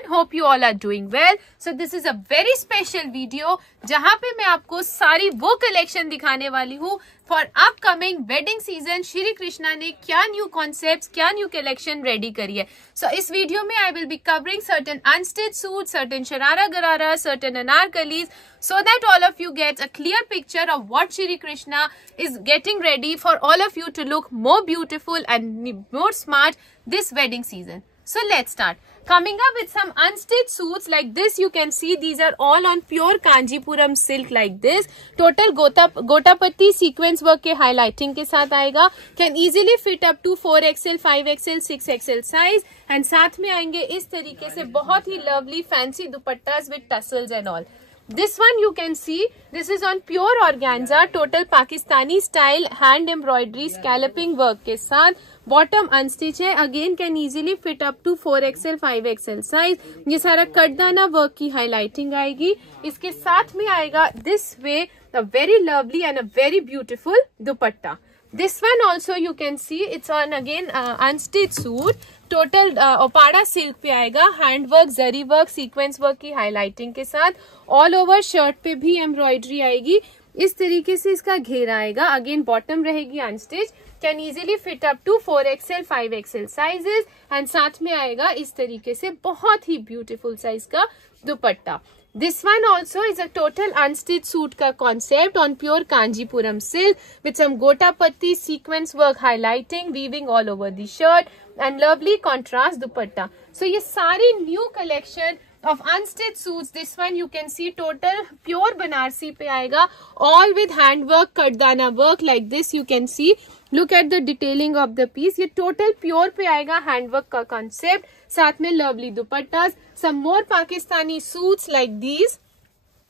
everyone. Hope you all are doing well. So this is a very special video जहाँ पे मैं आपको सारी वो कलेक्शन दिखाने वाली हूँ for upcoming wedding season. Shri Krishna ने क्या न्यू कॉन्सेप्ट्स, क्या न्यू कलेक्शन रेडी करी है. सो इस वीडियो में I will be covering certain unstitch suit, certain sharara गरारा, certain anarkalis, so that all of you get a clear picture of what Shri Krishna is getting ready for all of you to look more beautiful and more smart this wedding season. So let's start. Coming up with some unstitched suits like this, you can see these are all on pure Kanjipuram silk like this. Total Gotapatti sequence work के highlighting के साथ आएगा. Can easily fit up to 4XL, 5XL, 6XL size. And साथ में आएंगे इस तरीके से बहुत ही lovely fancy दुपट्टास with tassels and all. This one you can see, this is on pure organza, total Pakistani style hand embroidery scalloping work के साथ. Bottom unstitch है, again can easily fit up to 4XL, 5XL size. ये सारा कटदाना work की highlighting आएगी. इसके साथ में आएगा this way a very lovely and a very beautiful dupatta. This one also you can see, it's on again unstitched suit. Total ओपाड़ा silk पे आएगा. Hand work, zari work, sequence work की हाईलाइटिंग के साथ. ऑल ओवर शर्ट पे भी embroidery आएगी. इस तरीके से इसका घेरा आएगा. अगेन बॉटम रहेगी unstitch. Can easily fit up to 4XL, 5XL sizes. And साथ में आएगा इस तरीके से बहुत ही ब्यूटीफुल साइज का दुपट्टा. This one also is a total unstitched suit का concept on pure Kanjipuram silk with some Gotapatti sequence work highlighting, weaving all over the shirt and lovely contrast dupatta. So ये सारी new collection of unstitched suits. This one you can see total pure Banarsi पे आएगा, all with hand work, kardana work like this you can see. Look at the detailing of the piece. ये total pure पे आएगा hand work का concept. साथ में lovely dupattas. Some more Pakistani suits like these.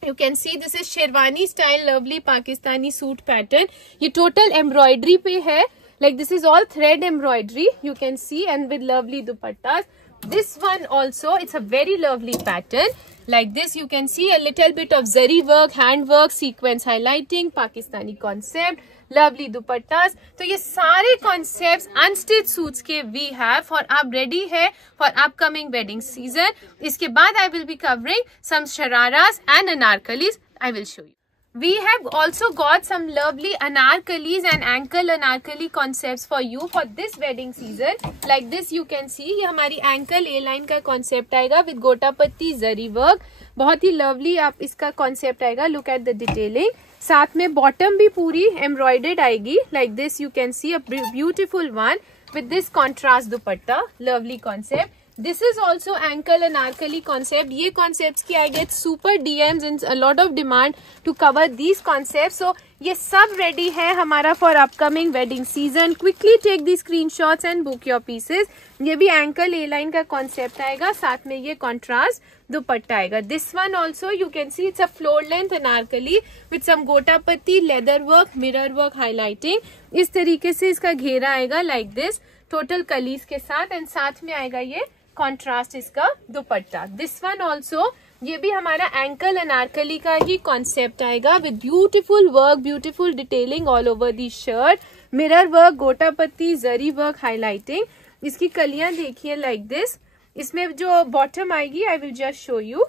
You can see this is Sherwani style lovely Pakistani suit pattern. ये total embroidery पे है. Like this is all thread embroidery. You can see and with lovely dupattas. This one also, it's a very lovely pattern. Like this, you can see a little bit of zari work, hand work, sequence highlighting, Pakistani concept, lovely dupattas. तो ये सारे concepts unstitched suits के we have for आप ready है for upcoming wedding season. इसके बाद I will be covering some shararas and anarkalis. I will show you. We have also got some lovely anarkalis and ankle anarkali concepts for you for this wedding season. Like this you can see, ये हमारी ankle A-line का concept आएगा with gota patti zari work. बहुत ही lovely आप इसका concept आएगा. Look at the detailing. साथ में bottom भी पूरी embroidered आएगी. Like this you can see a beautiful one with this contrast dupatta. Lovely concept. This is also ankle anarkali concept. ये concepts की I get super DMs and a lot of demand to cover these concepts. So ये सब ready है हमारा for upcoming wedding season. Quickly take these screenshots and book your pieces. ये भी ankle A-line का concept आएगा. साथ में ये contrast दुपट्टा आएगा. This one also you can see it's a floor length anarkali with some gota patti leather work, mirror work highlighting. इस तरीके से इसका घेरा आएगा like this. Total कलीस के साथ and साथ में आएगा ये कॉन्ट्रास्ट इसका दुपट्टा. दिस वन ऑल्सो, ये भी हमारा एंकल अनारकली का ही कॉन्सेप्ट आएगा with beautiful work, beautiful detailing all over the shirt, mirror work, gotapatti, zari work highlighting. इसकी कलियां देखिए लाइक दिस. इसमें जो बॉटम आएगी I will just show you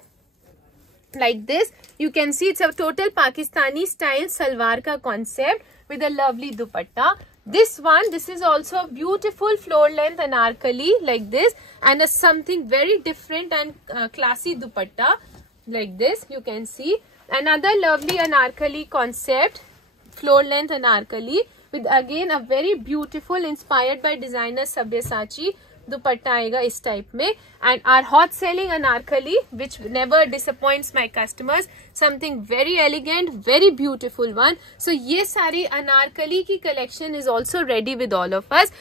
like this. You can see it's a total Pakistani style salwar का concept with a lovely dupatta. This one, this is also a beautiful floor length anarkali like this and a something very different and classy dupatta like this you can see. Another lovely anarkali concept, floor length anarkali with again a very beautiful inspired by designer Sabyasachi dupatta आएगा इस type में. And are hot selling Anarkali which never disappoints my customers, something very elegant, very beautiful one. So ये सारी अनारकली की collection is also ready with all of us.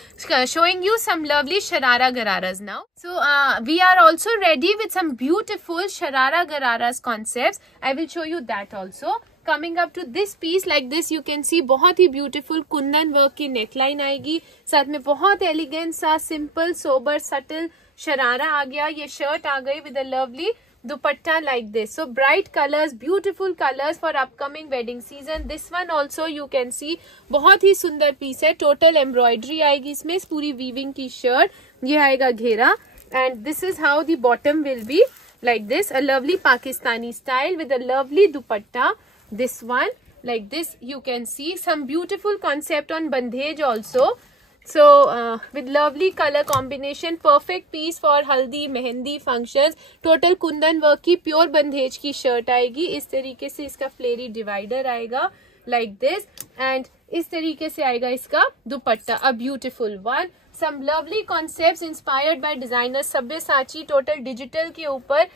Showing you some lovely sharara ghararas now. So we are also ready with some beautiful sharara ghararas concepts. I will show you that also. Coming up to this piece like this you can see बहुत ही beautiful Kundan work की neckline आएगी. साथ में बहुत elegant सा simple sober subtle sharara आ गया. ये shirt आ गई with a lovely dupatta like this. So bright colors, beautiful colors for upcoming wedding season. This one also you can see बहुत ही सुंदर पीस है. टोटल एम्ब्रॉयडरी आएगी इसमें. पूरी वीविंग की शर्ट. ये आएगा घेरा. and this is how the bottom will be, like this, a lovely Pakistani style with a lovely dupatta. This one like this, you can see some beautiful concept on bandhej also. So with lovely color combination, perfect piece for haldi mehendi functions. Total kundan work की pure bandhej की shirt आएगी. इस तरीके से इसका फ्लेरी divider आएगा like this, and इस तरीके से आएगा इसका दुपट्टा, a beautiful one. Some lovely concepts inspired by designer Sabyasachi. Total digital के ऊपर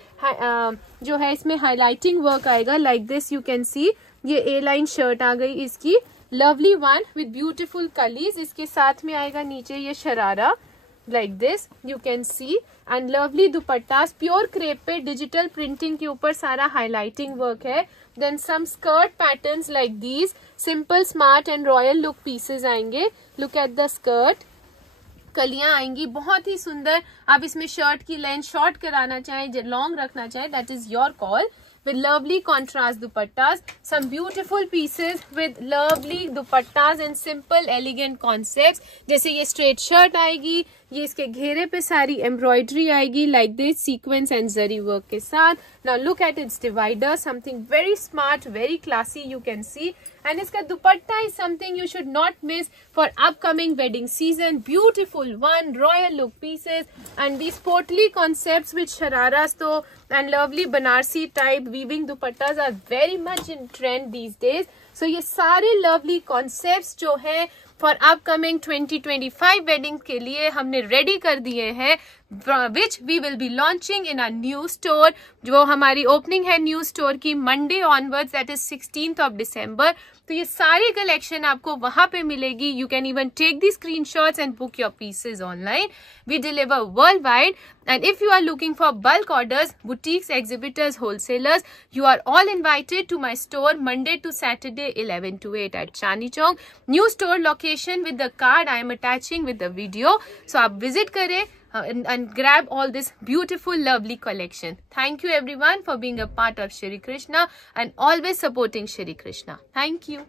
जो है इसमें highlighting work आएगा like this, you can see. ये A line shirt आ गई इसकी, lovely one with beautiful कलीज. इसके साथ में आएगा नीचे ये sharara like this, you can see, and lovely दुपट्टास pure crepe पे डिजिटल प्रिंटिंग के ऊपर सारा हाईलाइटिंग वर्क है. Then some skirt patterns like these, simple, smart and royal look pieces आएंगे. Look at the skirt, कलियां आएंगी बहुत ही सुंदर. आप इसमें शर्ट की लेंथ शॉर्ट कराना चाहें, लॉन्ग रखना चाहें, that is your call. With lovely contrast dupattas, some beautiful pieces with lovely dupattas and simple elegant concepts. जैसे ये straight shirt आएगी, ये इसके घेरे पे सारी embroidery आएगी like this, sequence and zari work के साथ. Now look at its divider, something very smart, very classy, you can see. And इसका दुपट्टा is something you should not miss for upcoming wedding season. Beautiful one, royal look pieces, and these portly concepts with shararas तो and lovely Banarsi type weaving dupattas are very much in trend these days. So ये सारे lovely concepts जो है for upcoming 2025 wedding के लिए हमने ready कर दिए हैं, which we will be launching in a new store. जो हमारी opening है new store की Monday onwards, that is 16th of December. तो ये सारी कलेक्शन आपको वहां पे मिलेगी. You can even take the screenshots and book your pieces online. We deliver worldwide, and if you are looking for bulk orders, boutiques, exhibitors, wholesalers, you are all invited to my store Monday to Saturday 11 to 8 at Chandni Chowk. New store location with the card I am attaching with the video. So आप visit करें and grab all this beautiful lovely collection. Thank you everyone for being a part of Shri Krishna and always supporting Shri Krishna. Thank you.